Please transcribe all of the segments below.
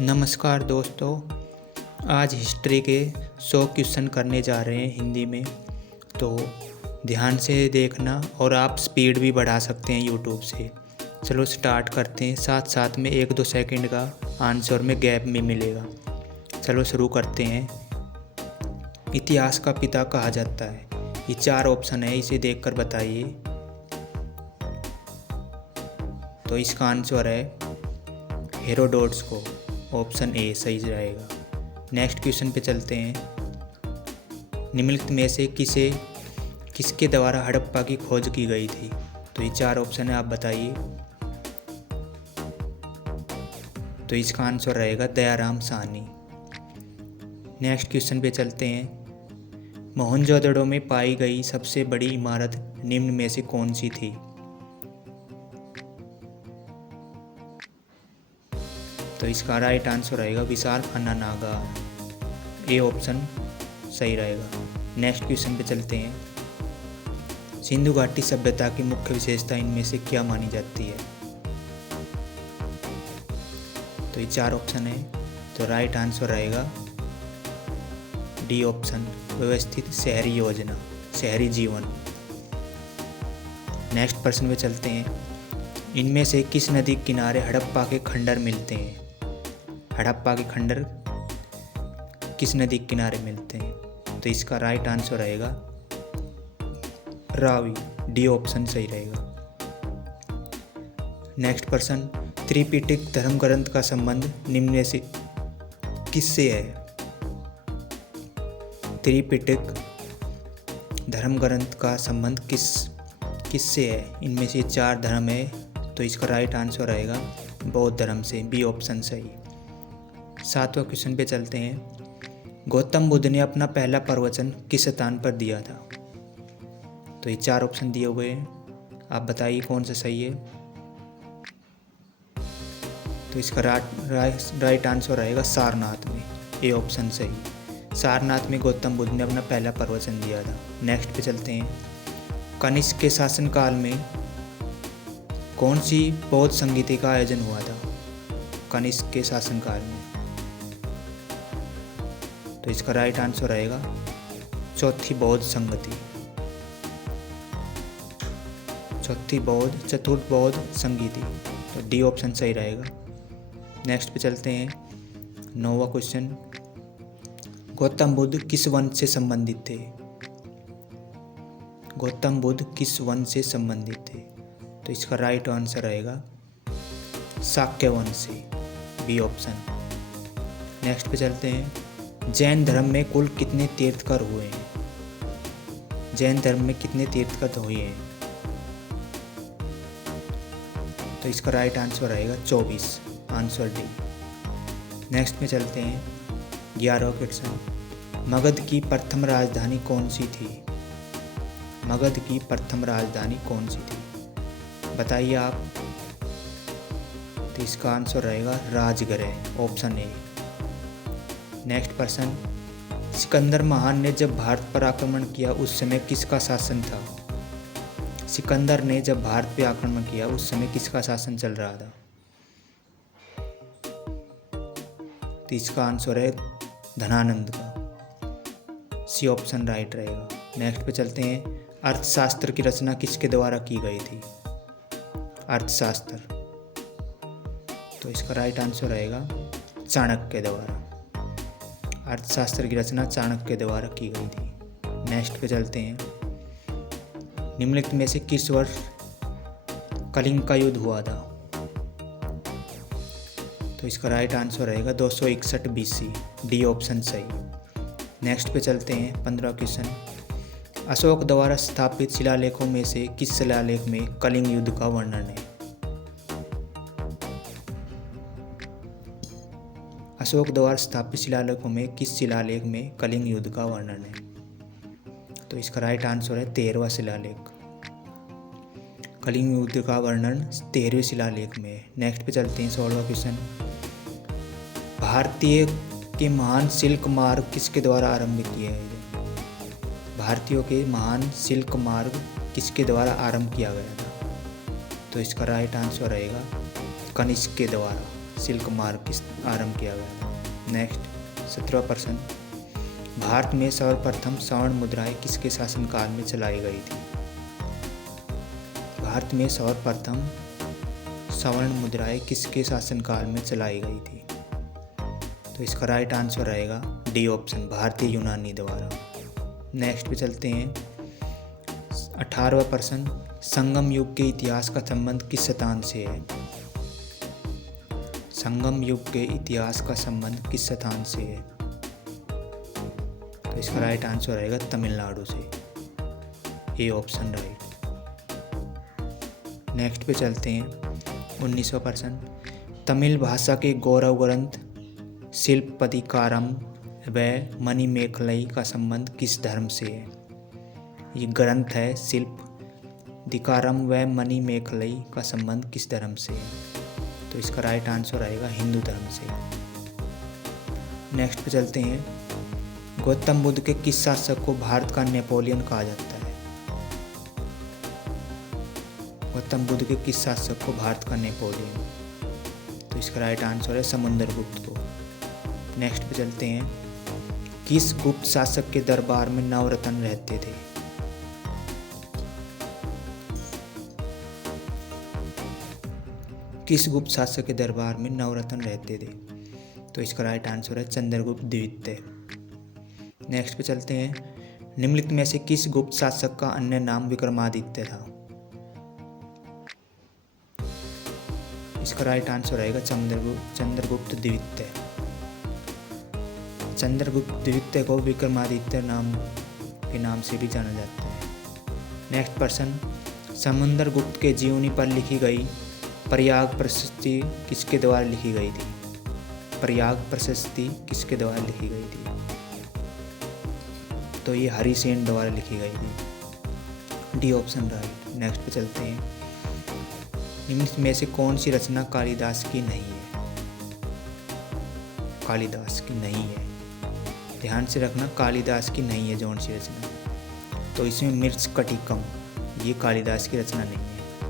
नमस्कार दोस्तों, आज हिस्ट्री के 100 क्वेश्चन करने जा रहे हैं हिंदी में। तो ध्यान से देखना और आप स्पीड भी बढ़ा सकते हैं यूट्यूब से। चलो स्टार्ट करते हैं। साथ साथ में 1-2 सेकंड का आंसर में गैप में मिलेगा। चलो शुरू करते हैं। इतिहास का पिता कहा जाता है। ये 4 ऑप्शन है, इसे देखकर बताइए। तो इसका आंसर है हेरोडोटस को। ऑप्शन ए सही रहेगा। नेक्स्ट क्वेश्चन पे चलते हैं। निम्नलिखित में से किसके द्वारा हड़प्पा की खोज की गई थी? तो ये 4 ऑप्शन है, आप बताइए। तो इसका आंसर रहेगा दयाराम साहनी। नेक्स्ट क्वेश्चन पे चलते हैं। मोहनजोदड़ो में पाई गई सबसे बड़ी इमारत निम्न में से कौन सी थी? तो इसका राइट आंसर रहेगा विशाल अन्नानागार। ए ऑप्शन सही रहेगा। नेक्स्ट क्वेश्चन पे चलते हैं। सिंधु घाटी सभ्यता की मुख्य विशेषता इनमें से क्या मानी जाती है? तो ये 4 ऑप्शन है, तो राइट आंसर रहेगा डी ऑप्शन, व्यवस्थित शहरी योजना, शहरी जीवन। नेक्स्ट प्रश्न पे चलते हैं। इनमें से किस नदी के किनारे हड़प्पा के खंडर मिलते हैं? हड़प्पा के खंडर किस नदी के किनारे मिलते हैं? तो इसका राइट आंसर रहेगा रावी। डी ऑप्शन सही रहेगा। नेक्स्ट प्रश्न। त्रिपिटक धर्म ग्रंथ का संबंध निम्न में से किससे है? त्रिपिटक धर्म ग्रंथ का संबंध किससे है? इनमें से 4 धर्म है, तो इसका राइट आंसर रहेगा बौद्ध धर्म से। बी ऑप्शन सही। 7वां क्वेश्चन पे चलते हैं। गौतम बुद्ध ने अपना पहला प्रवचन किस स्थान पर दिया था? तो ये 4 ऑप्शन दिए हुए हैं, आप बताइए कौन सा सही है। तो इसका राइट आंसर रहेगा सारनाथ में। ए ऑप्शन सही। सारनाथ में गौतम बुद्ध ने अपना पहला प्रवचन दिया था। नेक्स्ट पे चलते हैं। कनिष्क के शासनकाल में कौन सी बौद्ध संगीति का आयोजन हुआ था? कनिष्क के शासनकाल में। तो इसका राइट आंसर रहेगा चौथी बौद्ध संगति, चतुर्थ बौद्ध संगीति। तो डी ऑप्शन सही रहेगा। नेक्स्ट पे चलते हैं। 9वां क्वेश्चन। गौतम बुद्ध किस वंश से संबंधित थे? गौतम बुद्ध किस वंश से संबंधित थे? तो इसका राइट आंसर रहेगा शाक्य वंश से। B option. नेक्स्ट पे चलते हैं। जैन धर्म में कुल कितने तीर्थकर हुए हैं? जैन धर्म में कितने तीर्थकर हुए हैं? तो इसका राइट आंसर रहेगा 24। Answer D. नेक्स्ट में चलते हैं। 11वां क्वेश्चन। मगध की प्रथम राजधानी कौन सी थी? मगध की प्रथम राजधानी कौन सी थी, बताइए आप। तो इसका आंसर रहेगा राजगृह। Option A. नेक्स्ट प्रश्न। सिकंदर महान ने जब भारत पर आक्रमण किया उस समय किसका शासन था? सिकंदर ने जब भारत पर आक्रमण किया उस समय किसका शासन चल रहा था? तो इसका आंसर है धनानंद का। सी ऑप्शन राइट रहेगा। नेक्स्ट पे चलते हैं। अर्थशास्त्र की रचना किसके द्वारा की गई थी? अर्थशास्त्र। तो इसका राइट आंसर रहेगा चाणक्य द्वारा। अर्थशास्त्र की रचना चाणक्य द्वारा की गई थी। नेक्स्ट पे चलते हैं। निम्नलिखित में से किस वर्ष कलिंग का युद्ध हुआ था? तो इसका राइट आंसर रहेगा 261 BC। डी ऑप्शन सही। नेक्स्ट पे चलते हैं। 15वां क्वेश्चन। अशोक द्वारा स्थापित शिलालेखों में से किस शिलालेख में कलिंग युद्ध का वर्णन है? अशोक द्वारा स्थापित शिलालेखों में किस शिलालेख में कलिंग युद्ध का वर्णन है? तो इसका राइट आंसर है 13वां शिलालेख। कलिंग युद्ध का वर्णन 13वें शिलालेख में है। नेक्स्ट पे चलते हैं। 16वां क्वेश्चन। भारतीय के महान सिल्क मार्ग किसके द्वारा आरंभ किया गया? भारतीयों के महान सिल्क मार्ग किसके द्वारा आरंभ किया गया था? तो इसका राइट आंसर रहेगा कनिष्क के द्वारा। सिल्क मार्ग आरंभ किया गया था। नेक्स्ट 17%, भारत में सर्वप्रथम स्वर्ण मुद्राएं किसके शासनकाल में चलाई गई थी? भारत में सर्वप्रथम स्वर्ण मुद्राएं किसके शासनकाल में चलाई गई थी? तो इसका राइट आंसर रहेगा डी ऑप्शन, भारतीय यूनानी द्वारा। नेक्स्ट पे चलते हैं 18वां प्रश्न, संगम युग के इतिहास का संबंध किस शताब्दी से है? संगम युग के इतिहास का संबंध किस शताब्दी से है? तो इसका राइट आंसर रहेगा तमिलनाडु से, ए ऑप्शन राइट। नेक्स्ट पे चलते हैं 19वां प्रश्न, तमिल भाषा के गौरव ग्रंथ शिल्पदिकारम व मणिमेखलई का संबंध किस धर्म से है? ये ग्रंथ है शिल्पदिकारम व मणिमेखलई का संबंध किस धर्म से है? तो इसका राइट आंसर आएगा हिंदू धर्म से। नेक्स्ट पे चलते हैं, गौतम बुद्ध के किस शासक को भारत का नेपोलियन कहा जाता है? गौतम बुद्ध के किस शासक को भारत का नेपोलियन? तो इसका राइट आंसर है समुद्रगुप्त को। नेक्स्ट पे चलते हैं, किस गुप्त शासक के दरबार में नवरत्न रहते थे? किस गुप्त शासक के दरबार में नवरत्न रहते थे? तो इसका राइट आंसर है चंद्रगुप्त द्वितीय। नेक्स्ट पे चलते हैं, निम्नलिखित में से किस गुप्त शासक का अन्य नाम विक्रमादित्य था? इसका राइट आंसर रहेगा चंद्रगुप्त द्वितीय। चंद्रगुप्त द्वितीय को विक्रमादित्य के नाम से भी जाना जाता है। नेक्स्ट प्रश्न, समुद्रगुप्त के जीवनी पर लिखी गई प्रयाग प्रशस्ति किसके द्वारा लिखी गई थी? प्रयाग प्रशस्ति किसके द्वारा लिखी गई थी? तो ये हरिसेन द्वारा लिखी गई थी, डी ऑप्शन राइट। नेक्स्ट पे चलते हैं, निम्न में से कौन सी रचना कालिदास की नहीं है? कालिदास की नहीं है, ध्यान से रखना, कालिदास की नहीं है कौन सी रचना? तो इसमें मृच्छकटिकम, ये कालिदास की रचना नहीं है।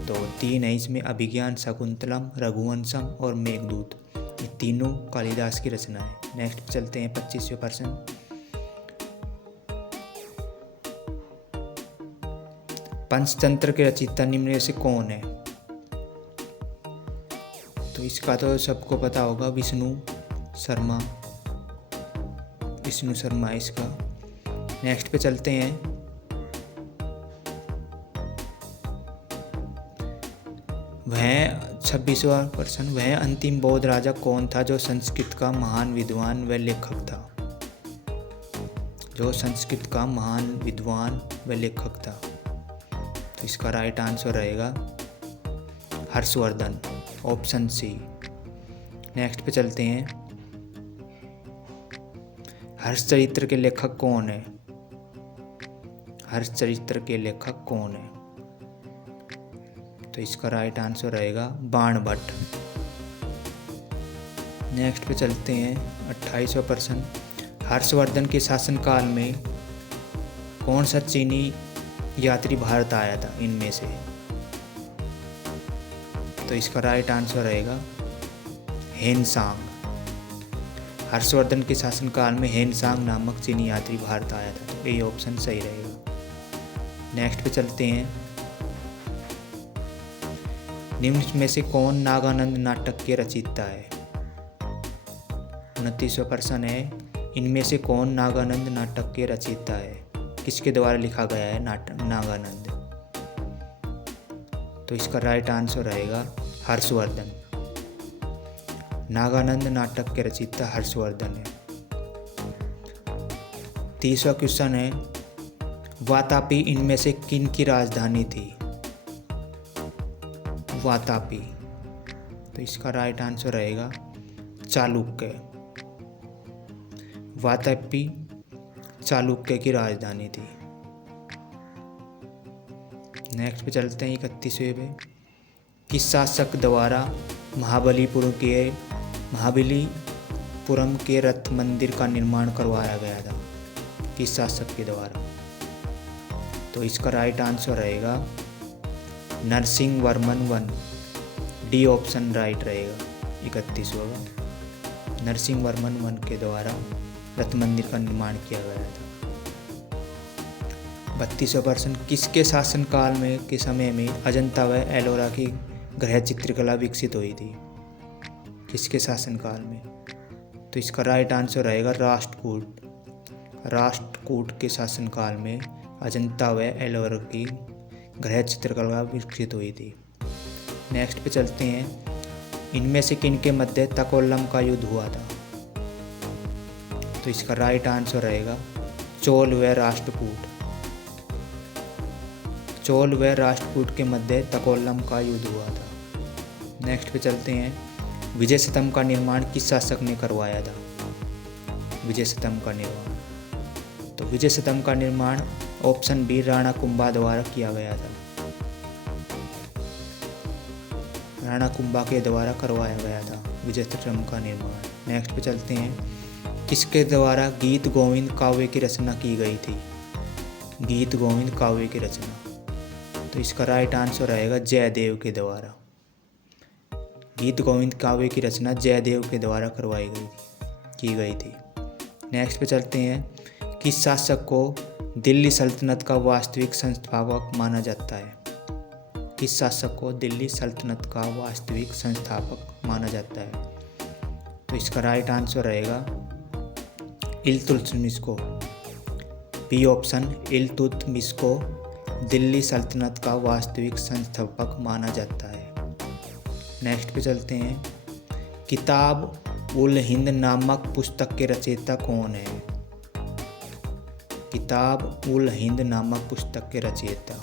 तो 3 है इसमें, अभिज्ञान शाकुंतलम, रघुवंशम और मेघदूत, ये तीनों कालिदास की रचना है। नेक्स्ट पे चलते हैं 25वें प्रश्न, पंचतंत्र के रचयिता निम्न में से कौन है? तो इसका तो सबको पता होगा, विष्णु शर्मा इसका। नेक्स्ट पे चलते हैं, वह 26वां प्रश्न, वह अंतिम बौद्ध राजा कौन था जो संस्कृत का महान विद्वान व लेखक था? जो संस्कृत का महान विद्वान व लेखक था। तो इसका राइट आंसर रहेगा हर्षवर्धन, ऑप्शन सी। नेक्स्ट पे चलते हैं, हर्षचरित्र के लेखक कौन है? हर्षचरित्र के लेखक कौन है? तो इसका राइट आंसर रहेगा बाणभट्ट। नेक्स्ट पे चलते हैं 28वां प्रश्न, हर्षवर्धन के शासनकाल में कौन सा चीनी यात्री भारत आया था इनमें से? तो इसका राइट आंसर रहेगा हेनसांग। हर्षवर्धन के शासनकाल में हेनसांग नामक चीनी यात्री भारत आया था, तो ये ऑप्शन सही रहेगा। नेक्स्ट पे चलते हैं, निम्न में से कौन नागानंद नाटक के रचयिता है? 29वां प्रश्न है, इनमें से कौन नागानंद नाटक के रचयिता है? किसके द्वारा लिखा गया है नागानंद? तो इसका राइट आंसर रहेगा हर्षवर्धन। नागानंद नाटक के रचयिता हर्षवर्धन है। 30वां क्वेश्चन है, वातापी इनमें से किन की राजधानी थी? वातापी, तो इसका राइट आंसर रहेगा चालुक्य। वातापी चालुक्य की राजधानी थी। नेक्स्ट पे चलते हैं 31वें पे, किस शासक द्वारा महाबलीपुरम के रथ मंदिर का निर्माण करवाया गया था? किस शासक के द्वारा? तो इसका राइट आंसर रहेगा Narasimha Varman 1, D option right रहेगा, 31 होगा। नरसिंह वर्मन वन के द्वारा रथ मंदिर का निर्माण किया गया था। 32वां प्रश्न, किसके शासनकाल में के समय में अजंता व एलोरा की ग्रह चित्रकला विकसित हुई थी? किसके शासनकाल में? तो इसका राइट आंसर रहेगा राष्ट्रकूट। राष्ट्रकूट के शासनकाल में अजंता व एलोरा की ग्रह चित्रकला विकसित हुई थी। नेक्स्ट पे चलते हैं, इनमें से किन के मध्य तकोलम का युद्ध हुआ था? तो इसका राइट आंसर रहेगा चोल व राष्ट्रकूट। चोल व राष्ट्रकूट के मध्य तकोलम का युद्ध हुआ था। नेक्स्ट पे चलते हैं, विजय स्तंभ का निर्माण किस शासक ने करवाया था? विजय स्तंभ का निर्माण, तो विजय स्तंभ का निर्माण ऑप्शन बी राणा कुंभा द्वारा किया गया था। राणा कुंभा के द्वारा करवाया गया था विजय स्तंभ का निर्माण। नेक्स्ट पे चलते हैं, किसके द्वारा गीत गोविंद काव्य की रचना की गई थी? गीत गोविंद काव्य की रचना, तो इसका राइट आंसर रहेगा जयदेव के द्वारा। गीत गोविंद काव्य की रचना जयदेव के द्वारा की गई थी। नेक्स्ट पे चलते हैं, किस शासक को दिल्ली सल्तनत का वास्तविक संस्थापक माना जाता है? किस शासक को दिल्ली सल्तनत का वास्तविक संस्थापक माना जाता है? तो इसका राइट आंसर रहेगा इल्तुतमिश को। बी ऑप्शन, इल्तुतमिश को दिल्ली सल्तनत का वास्तविक संस्थापक माना जाता है। नेक्स्ट पे चलते हैं, किताब उल हिंद नामक पुस्तक के रचयिता कौन है? किताब उल हिंद नामक पुस्तक के रचयिता,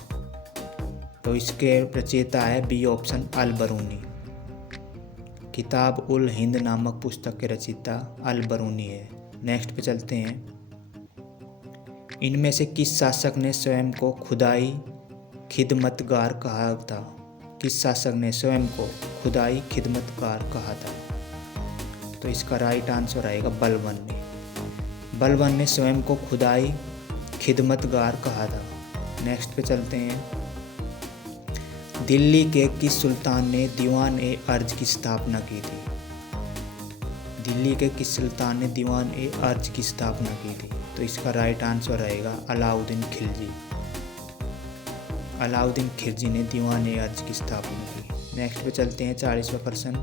तो इसके रचयिता है बी ऑप्शन अल बरूनी। किताब उल हिंद नामक पुस्तक के रचयिता अल बरूनी है। नेक्स्ट पे चलते हैं, इनमें से किस शासक ने स्वयं को खुदाई खिदमतगार कहा था? किस शासक ने स्वयं को खुदाई खिदमतगार कहा था? तो इसका राइट आंसर आएगा बलबन ने। बलबन ने स्वयं को खुदाई खिदमतगार कहा था। नेक्स्ट पे चलते हैं, दिल्ली के किस सुल्तान ने दीवान ए अर्ज की स्थापना की थी? दिल्ली के किस सुल्तान ने दीवान ए अर्ज की स्थापना की थी? तो इसका राइट आंसर रहेगा अलाउद्दीन खिलजी। अलाउद्दीन खिलजी ने दीवान ए अर्ज की स्थापना की। नेक्स्ट पे चलते हैं 40वां प्रश्न,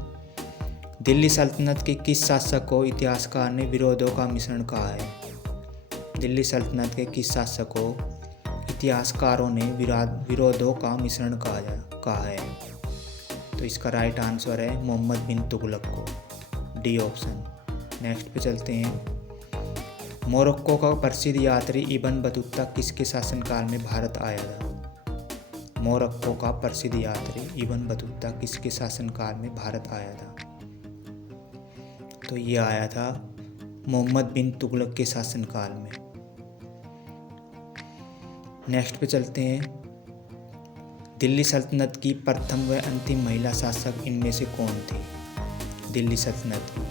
दिल्ली सल्तनत के किस शासक को इतिहासकार ने विरोधों का मिश्रण कहा है? दिल्ली सल्तनत के किस शासक को इतिहासकारों ने विरोधों का मिश्रण कहा है? तो इसका राइट आंसर है मोहम्मद बिन तुगलक को, डी ऑप्शन। नेक्स्ट पे चलते हैं, मोरक्को का प्रसिद्ध यात्री इब्न बतूता किसके शासनकाल में भारत आया था? मोरक्को का प्रसिद्ध यात्री इब्न बतूता किसके शासनकाल में भारत आया था? तो ये आया था मोहम्मद बिन तुगलक के शासनकाल में। नेक्स्ट पे चलते हैं, दिल्ली सल्तनत की प्रथम व अंतिम महिला शासक इनमें से कौन थी? दिल्ली सल्तनत की,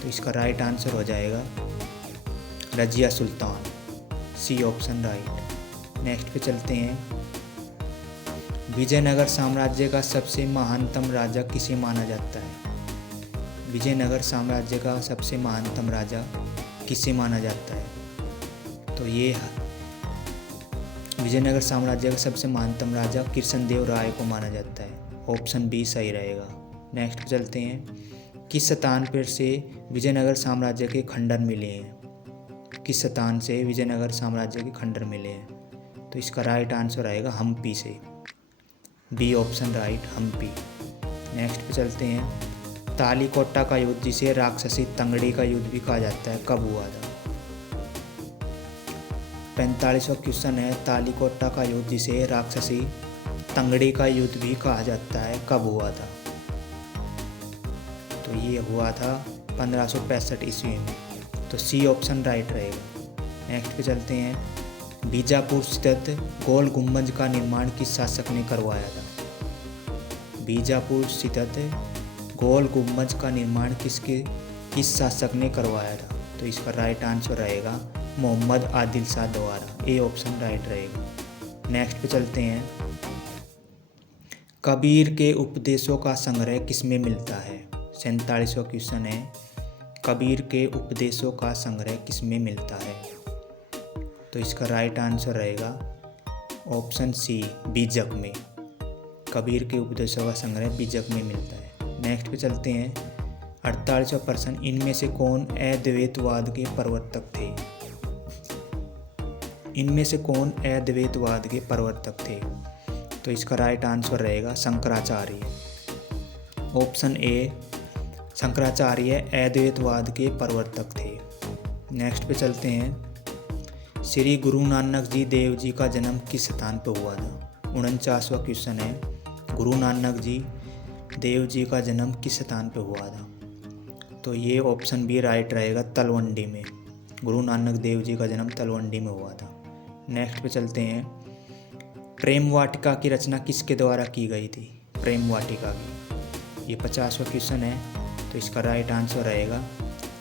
तो इसका राइट आंसर हो जाएगा Razia Sultan, C option right. Next पे चलते हैं, विजयनगर साम्राज्य का सबसे महानतम राजा किसे माना जाता है? विजयनगर साम्राज्य का सबसे महानतम राजा किसे माना जाता है? तो ये विजयनगर साम्राज्य का सबसे महानतम राजा कृष्णदेव राय को माना जाता है। ऑप्शन बी सही रहेगा। नेक्स्ट चलते हैं, किस स्थान पर से विजयनगर साम्राज्य के खंडर मिले हैं? किस स्थान से विजयनगर साम्राज्य के खंडर मिले हैं? तो इसका राइट आंसर आएगा हम्पी से, B option right, Hampi. Next पे चलते हैं, तालीकोटा का युद्ध जिसे राक्षसी तंगड़ी का युद्ध भी कहा जाता है कब हुआ था? 45वां क्वेश्चन है, तालीकोटा का युद्ध जिसे राक्षसी तंगड़ी का युद्ध भी कहा जाता है कब हुआ था? तो ये हुआ था 1565 ईस्वी में, तो सी ऑप्शन राइट रहेगा। नेक्स्ट पे चलते हैं, बीजापुर स्थित गोल गुम्बद का निर्माण किस शासक ने करवाया था? बीजापुर स्थित गोल गुम्बद का निर्माण किस शासक ने करवाया था? तो इसका राइट आंसर रहेगा मोहम्मद आदिल शाह द्वारा, ए ऑप्शन राइट रहेगा। नेक्स्ट पे चलते हैं, कबीर के उपदेशों का संग्रह किसमें मिलता है? 47वां क्वेश्चन है, कबीर के उपदेशों का संग्रह किसमें मिलता है? तो इसका राइट आंसर रहेगा ऑप्शन सी, बीजक में। कबीर के उपदेशों का संग्रह बीजक में मिलता है। नेक्स्ट पे चलते हैं, 48वां प्रश्न, इनमें से कौन अद्वैतवाद के प्रवर्तक थे? इनमें से कौन अद्वैतवाद के प्रवर्तक थे? तो इसका राइट आंसर रहेगा शंकराचार्य। ऑप्शन ए, शंकराचार्य अद्वैतवाद के प्रवर्तक थे। नेक्स्ट पे चलते हैं, श्री गुरु नानक जी देव जी का जन्म किस स्थान पर हुआ था? 49वां क्वेश्चन है, गुरु नानक जी देव जी का जन्म किस स्थान पर हुआ था? तो ये ऑप्शन बी राइट रहेगा, तलवंडी में। गुरु नानक देव जी का जन्म तलवंडी में हुआ था। नेक्स्ट पे चलते हैं, प्रेम वाटिका की रचना किसके द्वारा की गई थी? प्रेम वाटिका की, ये 50वां क्वेश्चन है, तो इसका राइट आंसर रहेगा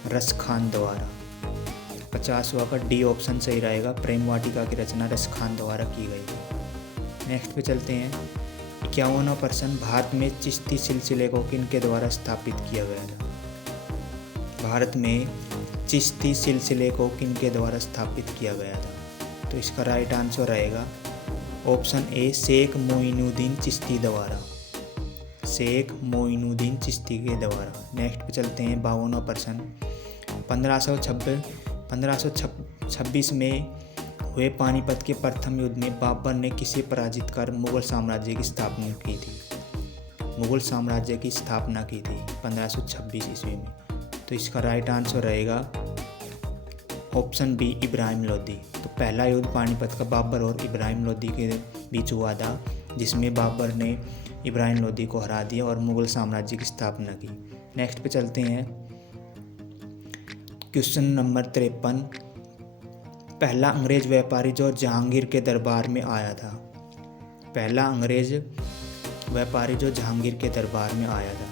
रसखान द्वारा। 50वां का डी ऑप्शन सही रहेगा, प्रेम वाटिका की रचना रसखान द्वारा की गई थी। नेक्स्ट पे चलते हैं, 51वां प्रश्न, भारत में चिश्ती सिलसिले को किनके द्वारा स्थापित किया गया था? भारत में चिश्ती सिलसिले को किनके द्वारा स्थापित किया गया था? तो इसका राइट आंसर रहेगा ऑप्शन ए, शेख मोइनुद्दीन चिश्ती द्वारा। शेख मोइनुद्दीन चिश्ती के द्वारा। नेक्स्ट पे चलते हैं, 52वां प्रश्न, 1526 में हुए पानीपत के प्रथम युद्ध में बाबर ने किसे पराजित कर मुगल साम्राज्य की स्थापना की थी? मुगल साम्राज्य की स्थापना की थी 1526 ईस्वी में। तो इसका राइट आंसर रहेगा ऑप्शन बी, इब्राहिम लोदी। तो पहला युद्ध पानीपत का बाबर और इब्राहिम लोदी के बीच हुआ था, जिसमें बाबर ने इब्राहिम लोदी को हरा दिया और मुगल साम्राज्य की स्थापना की। नेक्स्ट पे चलते हैं, क्वेश्चन नंबर 53, पहला अंग्रेज व्यापारी जो जहांगीर के दरबार में आया था? पहला अंग्रेज व्यापारी जो जहांगीर के दरबार में आया था?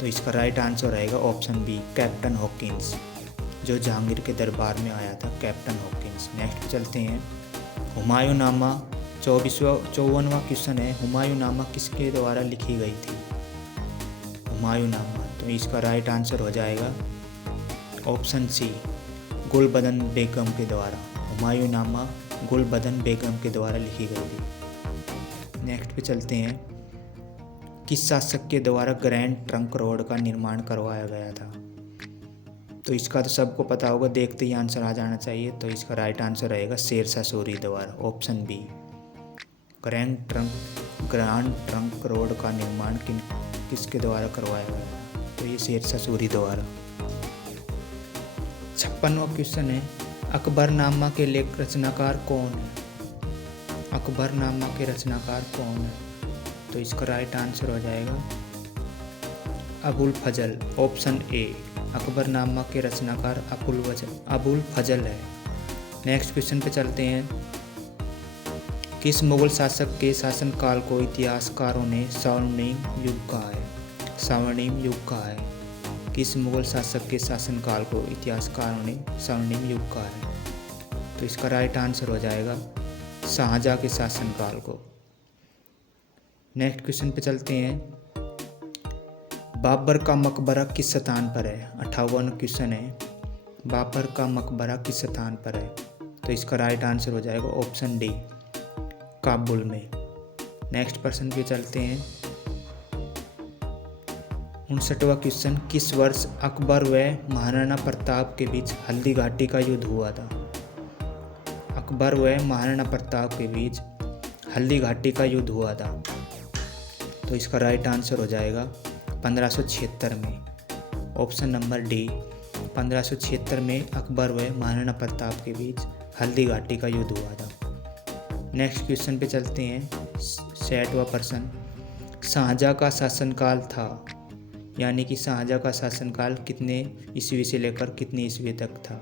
तो इसका राइट आंसर रहेगा ऑप्शन बी, कैप्टन हॉकिंस। जो जहांगीर के दरबार में आया था, कैप्टन हॉकिंस। नेक्स्ट पे चलते हैं, हुमायूंनामा 54वां क्वेश्चन है, हुमायूंनामा किसके द्वारा लिखी गई थी? हुमायूंनामा, तो इसका राइट आंसर हो जाएगा ऑप्शन सी, गुलबदन बेगम के द्वारा। हुमायूंनामा गुलबदन बेगम के द्वारा लिखी गई थी। नेक्स्ट पे चलते हैं, किस शासक के द्वारा ग्रैंड ट्रंक रोड का निर्माण करवाया गया था? तो इसका तो सबको पता होगा, देखते ही आंसर आ जाना चाहिए। तो इसका राइट आंसर रहेगा शेरशाह सूरी द्वारा, option B. Grand trunk road का निर्माण किसके द्वारा करवाया गया? तो ये शेरशाह सूरी द्वारा। 56वां क्वेश्चन है, अकबरनामा के लेख रचनाकार कौन है? अकबरनामा के रचनाकार कौन है? तो इसका राइट आंसर हो जाएगा अबुल फजल, ऑप्शन ए। अकबरनामा के रचनाकार अबुल फजल है। नेक्स्ट क्वेश्चन पे चलते हैं, किस मुगल शासक के शासनकाल को इतिहासकारों ने स्वर्णिम युग कहा है? स्वर्णिम युग कहा है। किस मुगल शासक के शासनकाल को इतिहासकारों ने स्वर्णिम युग कहा है? तो इसका राइट आंसर हो जाएगा शाहजहां के शासनकाल को। नेक्स्ट क्वेश्चन पे चलते हैं, बाबर का मकबरा किस स्थान पर है? 58वां क्वेश्चन है, बाबर का मकबरा किस स्थान पर है? तो इसका राइट आंसर हो जाएगा ऑप्शन डी, काबुल में। नेक्स्ट प्रश्न पे चलते हैं, 59वां क्वेश्चन, किस वर्ष अकबर व महाराणा प्रताप के बीच हल्दी घाटी का युद्ध हुआ था? अकबर व महाराणा प्रताप के बीच हल्दी घाटी का युद्ध हुआ था। तो इसका राइट आंसर हो जाएगा 1576 में, ऑप्शन नंबर डी। 1576 में अकबर व महाराणा प्रताप के बीच हल्दी घाटी का युद्ध हुआ था। नेक्स्ट क्वेश्चन पे चलते हैं, 60वां प्रश्न, शाहजहां का शासनकाल था, यानी कि शाहजहां का शासनकाल कितने ईस्वी से लेकर कितनी ईस्वी तक था?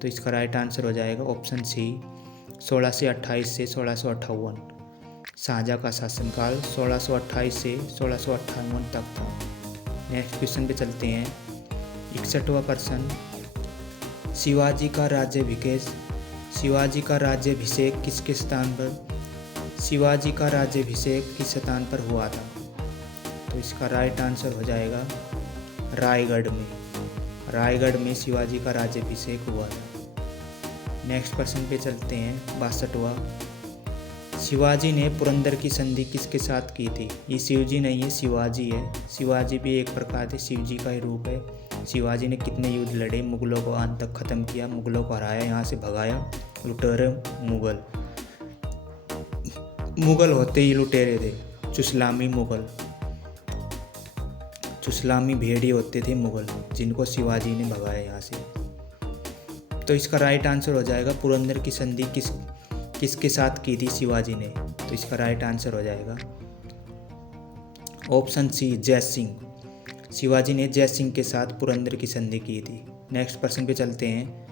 तो इसका राइट आंसर हो जाएगा ऑप्शन सी, 1628 से 1658। शाहजहां का शासनकाल 1628 से 1658 तक था। नेक्स्ट क्वेश्चन पे चलते हैं, 61वां प्रश्न, शिवाजी का राज्याभिषेक किस स्थान पर हुआ था? तो इसका राइट आंसर हो जाएगा रायगढ़ में। रायगढ़ में शिवाजी का राज्याभिषेक हुआ था। नेक्स्ट प्रश्न पे चलते हैं, 62वां। शिवाजी ने पुरंदर की संधि किसके साथ की थी? ये शिवजी नहीं है, शिवाजी है। शिवाजी भी एक प्रकार से शिवजी का ही रूप है। शिवाजी ने कितने युद्ध लड़े, मुगलों को अंत तक खत्म किया, मुगलों को हराया, यहाँ से भगाया लुटेरे मुगल। मुगल होते ही लुटेरे थे, चुसलामी मुगल, चुसलामी भेड़ी होते थे मुगल, जिनको शिवाजी ने भगाया यहाँ से। तो इसका राइट आंसर हो जाएगा पुरंदर की संधि किसके साथ की थी शिवाजी ने? तो इसका राइट आंसर हो जाएगा ऑप्शन सी, जय सिंह। शिवाजी ने जय सिंह के साथ पुरंदर की संधि की थी। नेक्स्ट प्रश्न पे चलते हैं,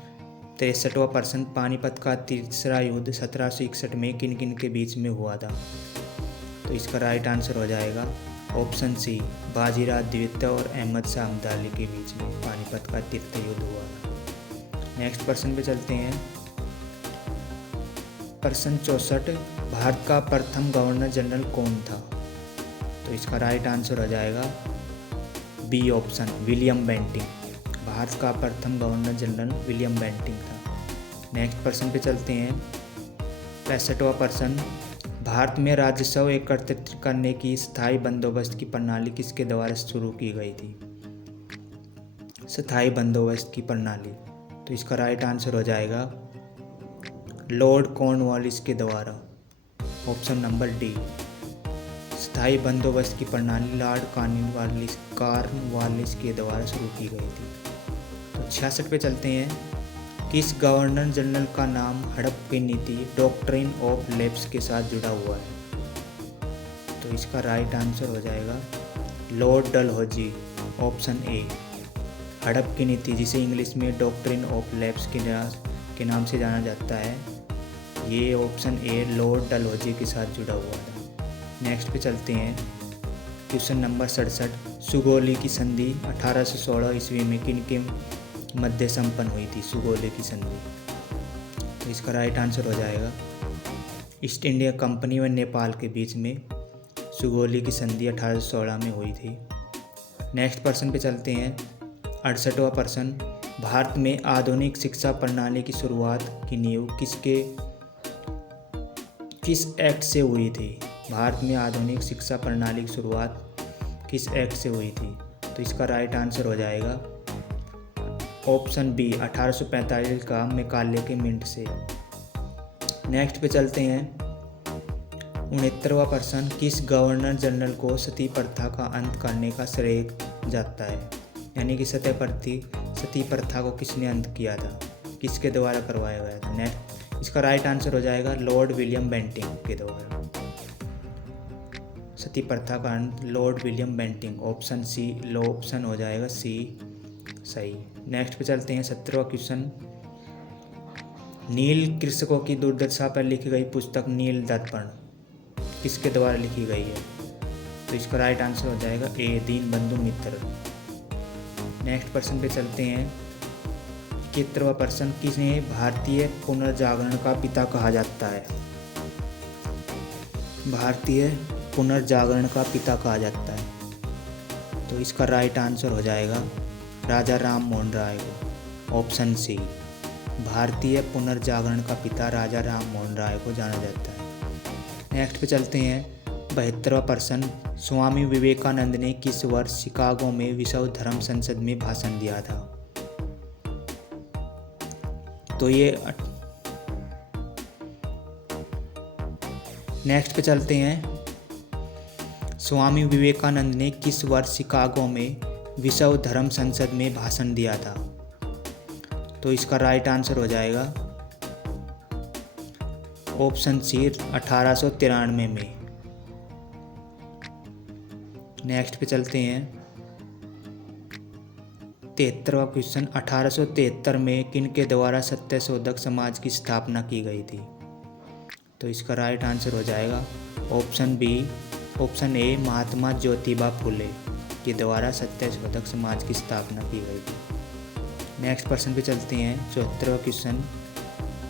63वां प्रश्न। पानीपत का तीसरा युद्ध 1761 में किन किन के बीच में हुआ था? तो इसका राइट आंसर हो जाएगा ऑप्शन सी, बाजीराव द्वितीय और अहमद शाह अब्दाली के बीच में पानीपत का तृतीय युद्ध हुआ था। नेक्स्ट प्रश्न पे चलते हैं, प्रश्न 64। भारत का प्रथम गवर्नर जनरल कौन था? तो इसका राइट आंसर हो जाएगा B option, William Bentinck. Bharat का प्रथम गवर्नर जनरल विलियम बेंटिंक था। नेक्स्ट प्रश्न पे चलते हैं, 65वां प्रश्न। भारत में राजस्व एकत्रित करने की स्थायी बंदोबस्त की प्रणाली किसके द्वारा शुरू की गई थी? स्थायी बंदोबस्त की प्रणाली, तो इसका राइट आंसर हो जाएगा लॉर्ड कॉर्नवालिस के द्वारा, ऑप्शन नंबर डी। स्थायी बंदोबस्त की प्रणाली लॉर्ड कॉर्नवालिस के द्वारा शुरू की गई थी। तो 66 पे चलते हैं, किस गवर्नर जनरल का नाम हड़प्पा नीति डॉक्ट्रिन ऑफ लैप्स के साथ जुड़ा हुआ है? तो इसका राइट आंसर हो जाएगा Lord Dalhousie, option A. Harappa नीति, जिसे इंग्लिश में डॉक्ट्रिन ऑफ लैप्स के नाम से जाना जाता है, ये ऑप्शन ए लॉर्ड डलहौजी के साथ जुड़ा हुआ था। नेक्स्ट पे चलते हैं, क्वेश्चन नंबर 67। सुगौली की संधि 1816 ईस्वी में किन के मध्य संपन्न हुई थी? सुगौली की संधि, तो इसका राइट आंसर हो जाएगा ईस्ट इंडिया कंपनी व नेपाल के बीच में सुगौली की संधि 1816 में हुई थी। नेक्स्ट प्रश्न पे चलते हैं, 68वां प्रश्न। भारत में आधुनिक शिक्षा प्रणाली की शुरुआत की नींव किस एक्ट से हुई थी? भारत में आधुनिक शिक्षा प्रणाली की शुरुआत किस एक्ट से हुई थी? तो इसका राइट आंसर हो जाएगा ऑप्शन बी, 1845 का मैकाले के मिंट से। नेक्स्ट पे चलते हैं, 69वां प्रश्न। किस गवर्नर जनरल को सती प्रथा का अंत करने का श्रेय जाता है? यानी कि सती प्रथा को किसने अंत किया था, किसके द्वारा करवाया गया था? नेक्स्ट इसका राइट आंसर हो जाएगा लॉर्ड विलियम बेंटिंक के द्वारा। सती प्रथा का अंत lord William Bentinck, option C, option हो जाएगा सी सही। नेक्स्ट पे चलते हैं, 17वां क्वेश्चन। नील कृषकों की दुर्दशा पर लिखी गई पुस्तक नील दर्पण किसके द्वारा लिखी गई है? तो इसका राइट आंसर हो जाएगा ए, दीनबंधु मित्र। नेक्स्ट प्रश्न पे चलते हैं, 71वां प्रश्न। किसे भारतीय पुनर्जागरण का पिता कहा जाता है? भारतीय पुनर्जागरण का पिता कहा जाता है, तो इसका राइट आंसर हो जाएगा राजा राम मोहन राय को, ऑप्शन सी। भारतीय पुनर्जागरण का पिता राजा राम मोहन राय को जाना जाता है। नेक्स्ट पे चलते हैं, 72वां प्रश्न। स्वामी विवेकानंद ने किस वर्ष शिकागो में विश्व धर्म संसद में भाषण दिया था? तो ये नेक्स्ट पे चलते हैं, स्वामी विवेकानंद ने किस वर्ष शिकागो में विश्व धर्म संसद में भाषण दिया था? तो इसका राइट आंसर हो जाएगा ऑप्शन सी, 1893 में। नेक्स्ट पे चलते हैं, 73वां क्वेश्चन। 1873 में किन के द्वारा सत्यशोधक समाज की स्थापना की गई थी? तो इसका राइट आंसर हो जाएगा option B, option A, Mahatma Jyotiba Phule के द्वारा सत्यशोधक समाज की स्थापना की गई थी। नेक्स्ट प्रश्न पे चलते हैं, 74वां क्वेश्चन।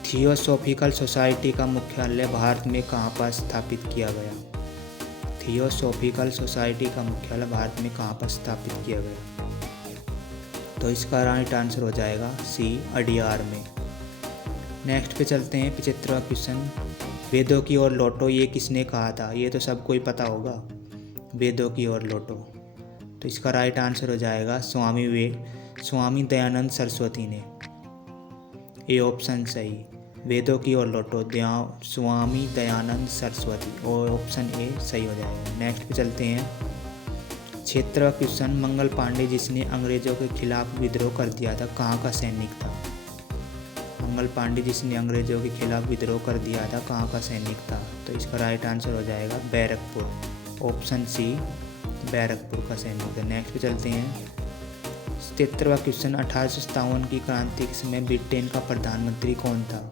थियोसॉफिकल सोसाइटी का मुख्यालय भारत में कहाँ पर स्थापित किया गया? थियोसॉफिकल सोसाइटी का मुख्यालय भारत में कहाँ पर स्थापित किया गया? तो इसका राइट आंसर हो जाएगा सी, अडियार में। नेक्स्ट पे चलते हैं 75वां क्वेश्चन। वेदों की ओर लौटो ये किसने कहा था? ये तो सबको ही पता होगा, वेदों की ओर लौटो। तो इसका राइट आंसर हो जाएगा स्वामी दयानंद सरस्वती ने। ए ऑप्शन सही, वेदों की ओर लौटो स्वामी दयानंद सरस्वती, और ऑप्शन ए सही हो जाएगा। नेक्स्ट पे चलते हैं 76वां क्वेश्चन। मंगल पांडे जिसने अंग्रेजों के खिलाफ विद्रोह कर दिया था, कहाँ का सैनिक था? मंगल पांडे जिसने अंग्रेजों के खिलाफ विद्रोह कर दिया था, कहाँ का सैनिक था? तो इसका राइट आंसर हो जाएगा बैरकपुर, ऑप्शन सी, बैरकपुर का सैनिक था। नेक्स्ट पे चलते हैं 73वां क्वेश्चन। 1857 की क्रांति के समय ब्रिटेन का प्रधानमंत्री कौन था?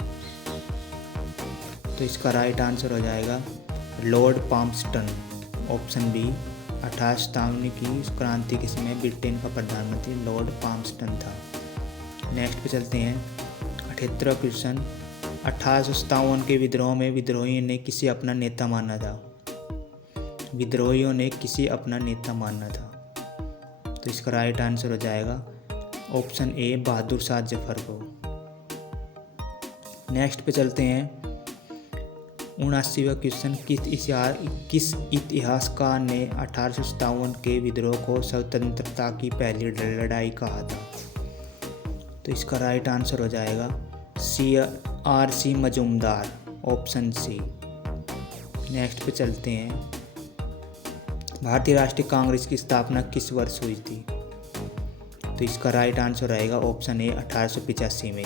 तो इसका राइट आंसर हो जाएगा लॉर्ड पाम्पस्टन, ऑप्शन बी। 1857 की क्रांति के समय ब्रिटेन का प्रधानमंत्री लॉर्ड पाम्पस्टन था। नेक्स्ट पे चलते हैं 78वां क्वेश्चन। 1857 के विद्रोह में विद्रोहियों ने किसे अपना नेता माना था? विद्रोहियों ने किसे अपना नेता माना था? तो इसका राइट आंसर हो जाएगा ऑप्शन ए, बहादुर शाह जफर को। नेक्स्ट पे चलते हैं 79वां क्वेश्चन। किस इतिहासकार ने 1857 के विद्रोह को स्वतंत्रता की पहली लड़ाई कहा था? तो इसका राइट आंसर हो जाएगा CRC Majumdar, option C. Next पे चलते हैं भारतीय राष्ट्रीय कांग्रेस की स्थापना किस वर्ष हुई थी? तो इसका राइट आंसर रहेगा ऑप्शन ए, 1885 में।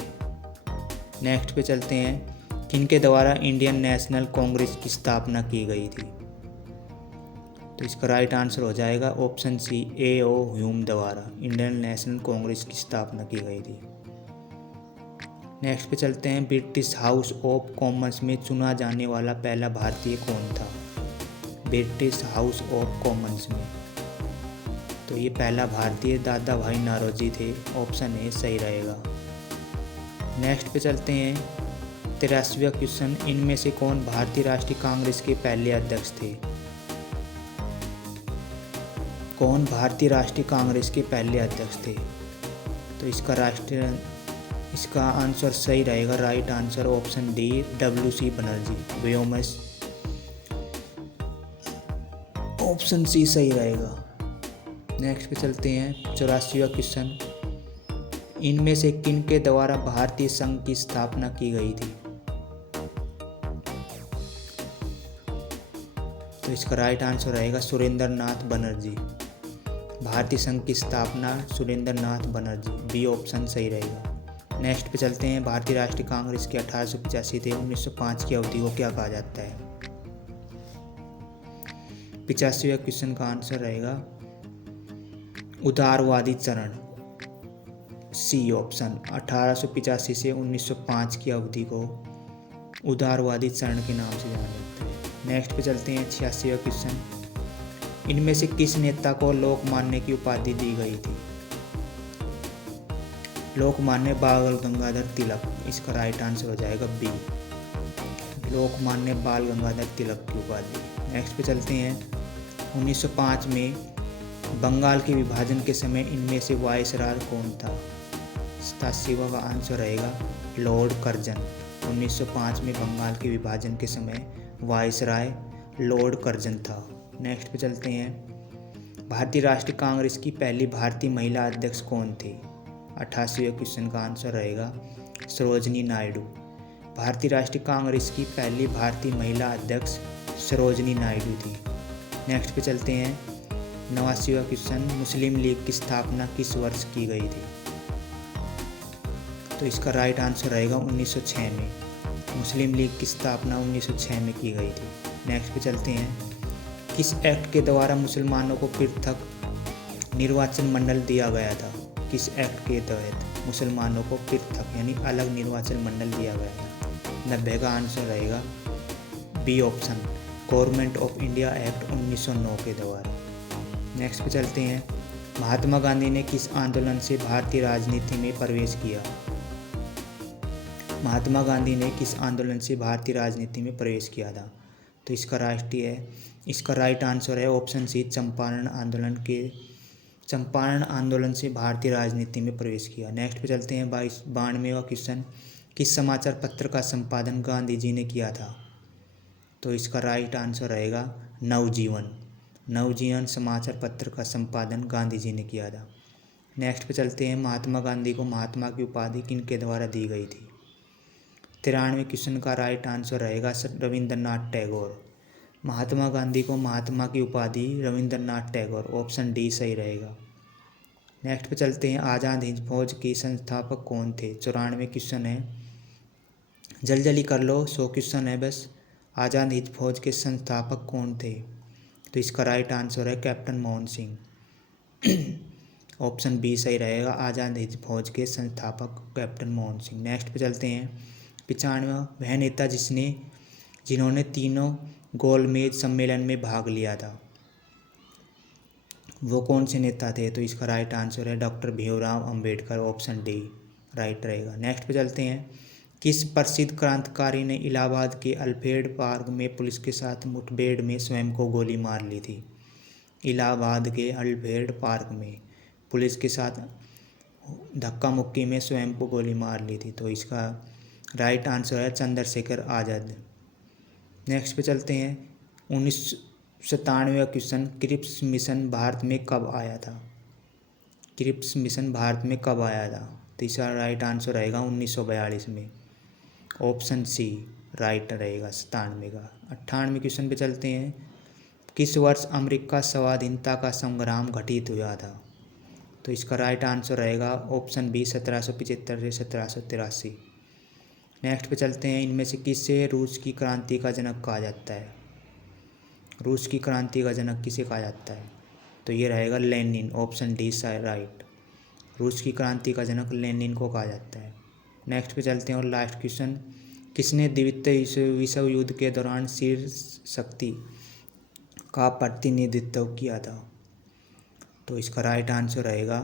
नेक्स्ट पे चलते हैं किनके द्वारा इंडियन नेशनल कांग्रेस की स्थापना की गई थी? तो इसका राइट आंसर हो जाएगा ऑप्शन सी, A.O. ह्यूम द्वारा इंडियन नेशनल कांग्रेस की स्थापना की गई थी। नेक्स्ट पे चलते हैं ब्रिटिश हाउस ऑफ कॉमन्स में चुना जाने वाला पहला भारतीय कौन था? ब्रिटिश हाउस ऑफ कॉमन्स में तो ये पहला भारतीय दादा भाई नौरोजी थे, ऑप्शन ए सही रहेगा। नेक्स्ट पे चलते हैं 83वां क्वेश्चन। इनमें से कौन भारतीय राष्ट्रीय कांग्रेस के पहले अध्यक्ष थे? कौन भारतीय राष्ट्रीय कांग्रेस के पहले अध्यक्ष थे? तो इसका आंसर सही रहेगा, right answer option d, WC Banerjee, Womesh, option c सही रहेगा। नेक्स्ट पे चलते हैं 84वां क्वेश्चन। इनमें से किन के द्वारा भारतीय संघ की स्थापना की गई थी? तो इसका राइट आंसर रहेगा सुरेंद्र नाथ बनर्जी। भारतीय संघ की स्थापना सुरेंद्र नाथ बनर्जी, बी ऑप्शन सही रहेगा। नेक्स्ट पे चलते हैं भारतीय राष्ट्रीय कांग्रेस की 1885 से 1905 की अवधि को क्या कहा जाता है? 85वें क्वेश्चन का आंसर रहेगा उदारवादी चरण, सी ऑप्शन। 1885 से 1905 की अवधि को उदारवादी चरण के नाम से जाना जाता है। नेक्स्ट पे चलते हैं 86वां क्वेश्चन। इनमें से किस नेता को लोकमान्य की उपाधि दी गई थी? लोकमान्य बाल गंगाधर तिलक, इसका राइट आंसर हो जाएगा बी, लोकमान्य बाल गंगाधर तिलक की उपाधि। नेक्स्ट पे चलते हैं 1905 में बंगाल के विभाजन के समय इनमें से वायसराय कौन था? 87वां का आंसर रहेगा लॉर्ड कर्जन। 1905 में बंगाल के विभाजन के समय वायसराय लॉर्ड कर्जन था। नेक्स्ट पे चलते हैं भारतीय राष्ट्रीय कांग्रेस की पहली भारतीय महिला अध्यक्ष कौन थी? 88वें क्वेश्चन का आंसर रहेगा सरोजनी नायडू। भारतीय राष्ट्रीय कांग्रेस की पहली भारतीय महिला अध्यक्ष सरोजनी नायडू थी। नेक्स्ट पे चलते हैं 89वां क्वेश्चन। मुस्लिम लीग की स्थापना किस वर्ष की गई थी? तो इसका राइट आंसर रहेगा 1906 में। मुस्लिम लीग की स्थापना 1906 में की गई थी। नेक्स्ट पे चलते हैं किस एक्ट के द्वारा मुसलमानों को पृथक निर्वाचन मंडल दिया गया था? किस एक्ट के तहत मुसलमानों को पृथक यानी अलग निर्वाचन मंडल दिया गया था? 90 का आंसर रहेगा B option, government of India act 1909 के द्वारा। नेक्स्ट पे चलते हैं महात्मा गांधी ने किस आंदोलन से भारतीय राजनीति में प्रवेश किया? महात्मा गांधी ने किस आंदोलन से भारतीय राजनीति में प्रवेश किया था? तो इसका राइट आंसर है ऑप्शन सी, चंपारण आंदोलन से भारतीय राजनीति में प्रवेश किया। नेक्स्ट पे चलते हैं 92वां क्वेश्चन, किस समाचार पत्र का संपादन गांधी जी ने किया था? तो इसका राइट आंसर रहेगा नवजीवन समाचार पत्र का संपादन गांधी जी ने किया था। नेक्स्ट पे चलते हैं, महात्मा गांधी को महात्मा की उपाधि किनके द्वारा दी गई थी? 93वें क्वेश्चन का राइट आंसर रहेगा रविंद्रनाथ टैगोर। महात्मा गांधी को महात्मा की उपाधि रविंद्रनाथ टैगोर, ऑप्शन डी सही रहेगा। नेक्स्ट पे चलते हैं, आज़ाद हिंद फौज के संस्थापक कौन थे? 94वें क्वेश्चन है, जल्दी कर लो, 100 क्वेश्चन है बस। आज़ाद हिंद फौज के संस्थापक कौन थे? तो इसका राइट आंसर है captain Mohan Singh, option B सही रहेगा। आज़ाद हिंद फौज के संस्थापक कैप्टन मोहन सिंह। नेक्स्ट पे चलते हैं, 95वां, वह नेता जिन्होंने तीनों गोलमेज सम्मेलन में भाग लिया था, वो कौन से नेता थे? तो इसका राइट आंसर है doctor Bhimrao Ambedkar, option D right रहेगा। नेक्स्ट पे चलते हैं, किस प्रसिद्ध क्रांतिकारी ने इलाहाबाद के अल्फ्रेड पार्क में पुलिस के साथ मुठभेड़ में स्वयं को गोली मार ली थी? इलाहाबाद के अल्फ्रेड पार्क में पुलिस के साथ धक्का मुक्की में स्वयं को गोली मार ली थी। तो इसका राइट आंसर है चंद्रशेखर आज़ाद। नेक्स्ट पे चलते हैं, 1997वां क्वेश्चन, क्रिप्स मिशन भारत में कब आया था? क्रिप्स मिशन भारत में कब आया था? तो इसका राइट आंसर रहेगा 1942 में, ऑप्शन सी राइट रहेगा 97 का। 98वें क्वेश्चन पे चलते हैं, किस वर्ष अमेरिका स्वाधीनता का संग्राम घटित हुआ था? तो इसका राइट आंसर रहेगा ऑप्शन बी 1775 से 1783। नेक्स्ट पे चलते हैं, इनमें से किसे रूस की क्रांति का जनक कहा जाता है? रूस की क्रांति का जनक किसे कहा जाता है? तो ये रहेगा लेनिन, ऑप्शन डी राइट। रूस की क्रांति का जनक लेनिन को कहा जाता है। नेक्स्ट पे चलते हैं और लास्ट क्वेश्चन, किसने द्वितीय विश्व युद्ध के दौरान शीर्ष शक्ति का प्रतिनिधित्व किया था? तो इसका राइट आंसर रहेगा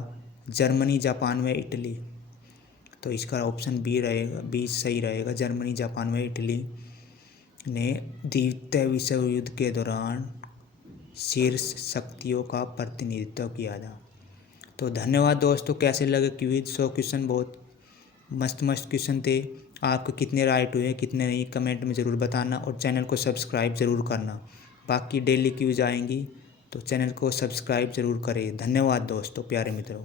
जर्मनी, जापान व इटली। तो इसका ऑप्शन बी सही रहेगा। जर्मनी, जापान व इटली ने द्वितीय विश्व युद्ध के दौरान शीर्ष शक्तियों का प्रतिनिधित्व किया था। तो धन्यवाद दोस्तों, कैसे लगे क्विज? 100 क्वेश्चन बहुत मस्त क्वेश्चन थे। आपको कितने राइट हुए कितने नहीं कमेंट में ज़रूर बताना और चैनल को सब्सक्राइब ज़रूर करना। बाकी डेली क्विज आएंगी तो चैनल को सब्सक्राइब ज़रूर करें। धन्यवाद दोस्तों, प्यारे मित्रों।